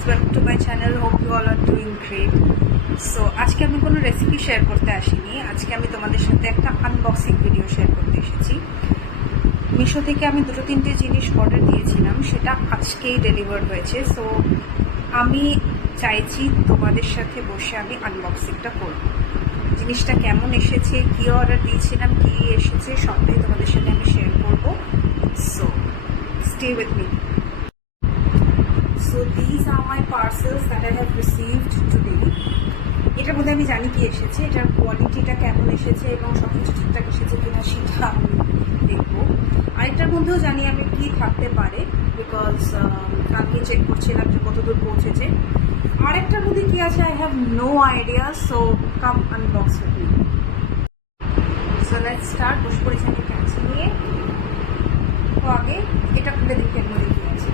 friends, welcome to my channel. Hope you all are doing great. So আজকে আমি কোনো recipe share করতে আসিনি, আজকে আমি তোমাদের সাথে একটা আনবক্সিং ভিডিও শেয়ার করতে এসেছি। মিশো থেকে আমি দুটো তিনটে জিনিস অর্ডার দিয়েছিলাম, সেটা আজকেই ডেলিভার হয়েছে। সো আমি চাইছি তোমাদের সাথে বসে আমি আনবক্সিংটা করব। জিনিসটা কেমন এসেছে, কী অর্ডার দিয়েছিলাম, কী এসেছে, সবটাই তোমাদের সাথে আমি শেয়ার করব। So stay with me. So these are my parcels that I have received today. এটার মধ্যে আমি জানি কি এসেছে, এটার কোয়ালিটিটা কেমন এসেছে এবং সব কিছু ঠিকঠাক এসেছে কিনা সেটা আমি দেখবো। আরেকটার মধ্যেও জানি আমি কি থাকতে পারে, বিকজ আমি চেক করছিলাম যে কতদূর পৌঁছেছে। আরেকটার মধ্যে কি আছে I have no idea. So come unbox with me. So let's start. বসে পড়েছি আমি ক্যান্সেল নিয়ে। তো আগে এটা খুলে দেখি এর মধ্যে কি আছে।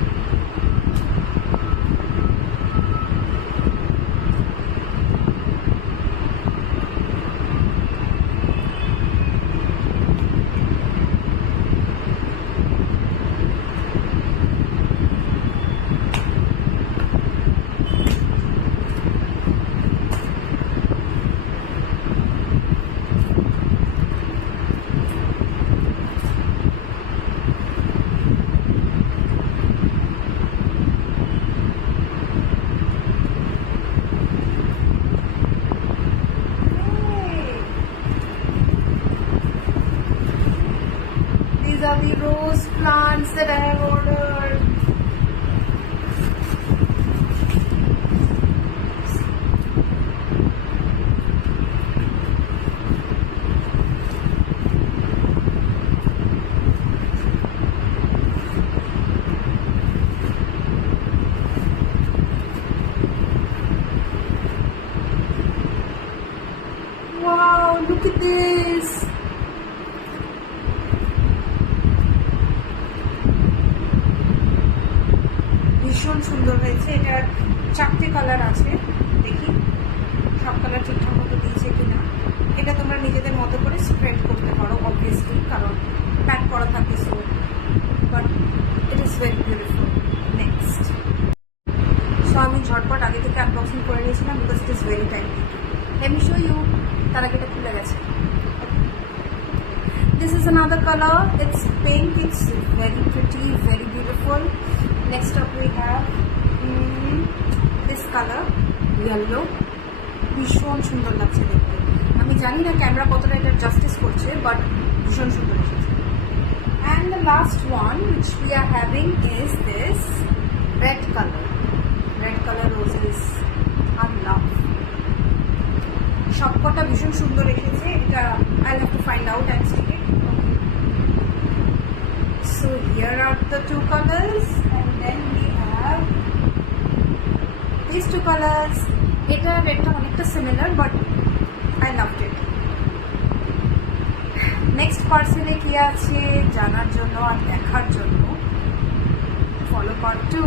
These are the rose plants that I have ordered. Wow, look at this. ভীষণ সুন্দর হয়েছে। এটার 4টে কালার আছে, দেখি সব কালার ঠিকঠাক মতো দিয়েছে কিনা। এটা তোমরা নিজেদের মতো করে স্প্রেড করতে পারো অবভিয়াসলি, কারণ প্যাক করা থাকে। So but it is very beautiful. Next, so আমি ঝটপট আগে থেকে আনবক্সিং করে নিয়েছিলাম because it is very time. Let me show you. তার আগে এটা খুলে গেছে। This is another color. It's pink. It's very pretty, very beautiful. Next up we have this color, yellow. ভীষণ সুন্দর লাগছে দেখতে। আমি জানি না ক্যামেরা কতটা এটা জাস্টিস করছে, বাট ভীষণ সুন্দর এসেছে। And the last one which we are having is this red color. Red color roses. I love. সবকটা ভীষণ সুন্দর এসেছে। এটা I'll have to find out and see it. So here are the two colors, and then we have these two colors. এটা রেডটা অনেকটা similar, but I loved it. Next পার্সেলে কি আছে জানার জন্য আর দেখার জন্য ফলো পার্ট 2।